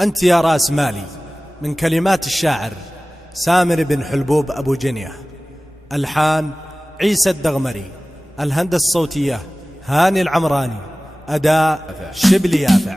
أنت يا راس مالي، من كلمات الشاعر سامر بن حلبوب أبو جنية، ألحان عيسى الدغمري، الهندسة الصوتية هاني العمراني، أداء شبلي يافع.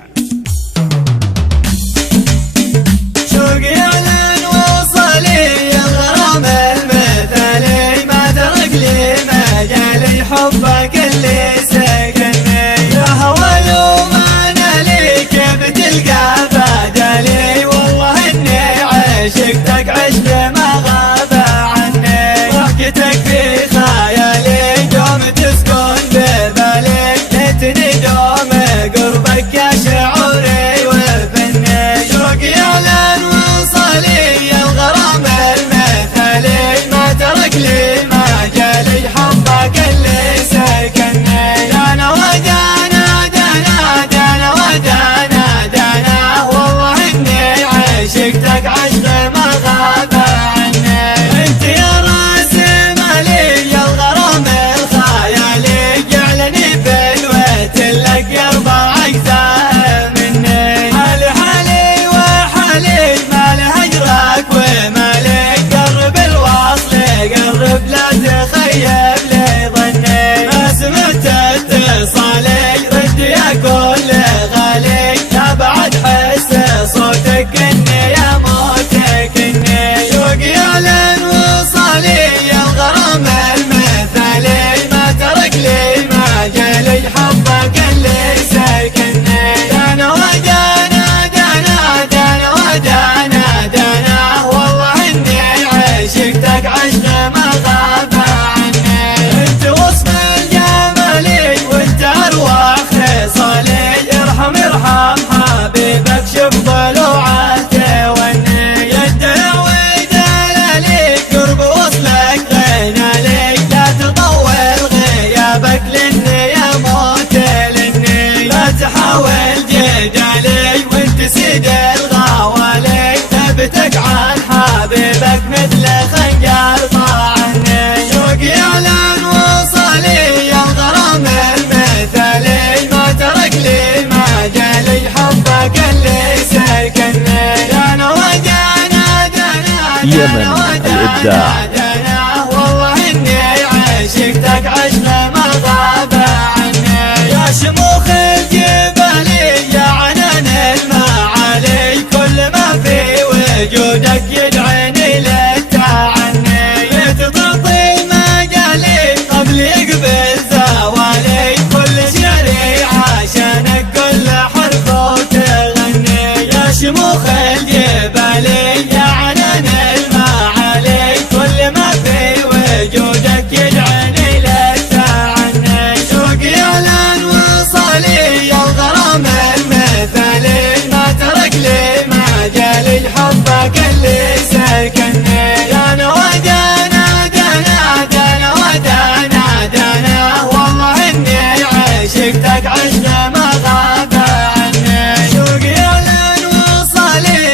شوقي أعلن وصلي الغرام المثالي، ما ترك لي مجالي حبك اللي سكنني، يا هوى يوم أنا لي كيف تلقى بدلي، والله إني عشقتك عشق ما غاب عني، ضحكتك في خيالي دوم تسكن ببالي، ليتني دوم قربك يا شعوري وفني. شوقي أعلن وصلي الغرام المثالي، ما ترك لي مجالي حبك اللي سكنني، دانا ودانا دانا دانا ودانا دانا، والله إني عشقتك عشق ما غاب عني. انت يا راس مالي الغرام الخيالي، جعلني بالويت لك يرضى أجزاء مني، حالي وحالي ما له أجرك ومالي، قرب الوصل قرب لا تخيب لي ظني، ما سمعت اتصالي رد يا كل غالي، لا بعد حس صوتك إني يا موتك إني. شوقي أعلن وصلي الغرام المثالي، ما ترك لي مجالي حبك اللي سكنني، دانا ودانا دانا دانا ودانا دانا، والله إني عشقتك عشق ما غاب عني. انت وصف الجمالي وانت أروع خصالي، ارحم حبيبك شوف ضلوعته وني، يدلع ودلالي قرب وصلك غنالي، لا تطول غيابك لاني يا موت لاني، لا تحاول جدالي وانت سيد الغوالي، ثبتك عن حبيبك مثل خنجر طعني. شوقي أعلن وصلي الغرام المثالي، ما ترك لي مجالي حبك اللي سكنني، دانا ودانا دانا يمن الإبداع. دانا، والله إني عشقتك عشق ما غاب عني. يا شموخ الجبالي يا عنان المعالي، كل ما في وجودك يدعيني للتعني، تعطي مجالي قبل يقبل زوالي، كل شعري عشانك كل حرف وتغني. يا شموخ الجبالي يا عنان المعالي، كل ما في وجودك يدعيني للتعني. شوقي أعلن وصلي الغرام المثالي، ما ترك لي مجالي حبك اللي سكنني، دانا ودانا دانا دانا ودانا دانا، والله إني عشقتك عشق ما غاب عني. شوقي أعلن وصلي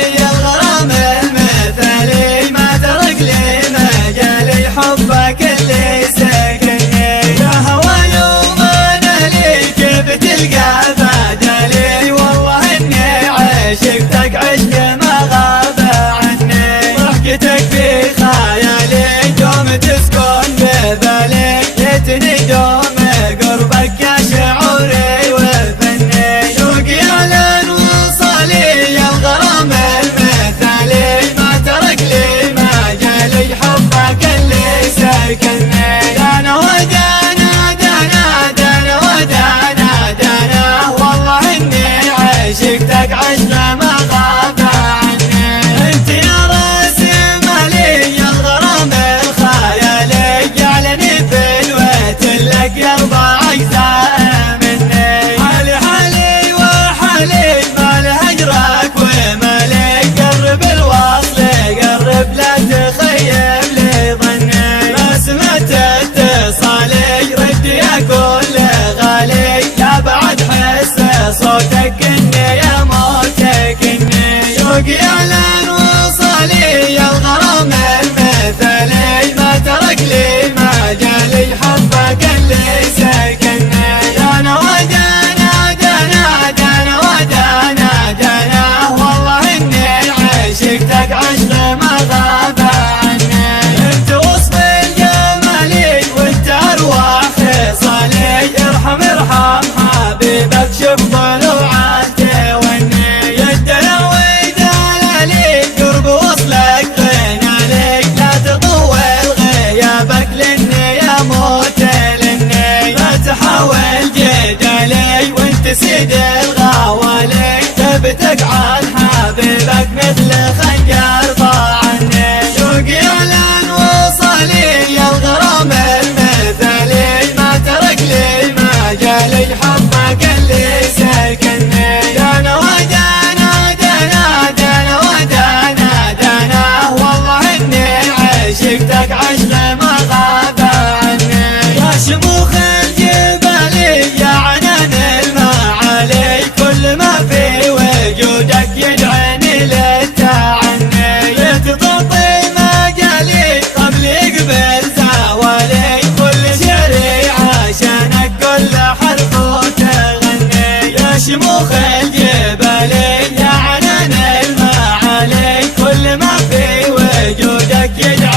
سيد الغوالي ثبتك عن حبيبك مثل خنجر طعني شوقي اعلن وصلي يا الغرام المثالي ما ترك لي مجالي حبك اللي سكني دانا ودانا دانا دانا ودانا دانا والله اني عشقتك عشق ما غاب عني يا شموخ الجبال يا عنان المعالي كل ما في وجودك يدعيني للتعني لتضطي مجالي قبل يقبل زوالي كل شعري عشانك كل حرف تغني يا شموخ الجبال يا عنان المعالي كل ما في وجودك يدعيني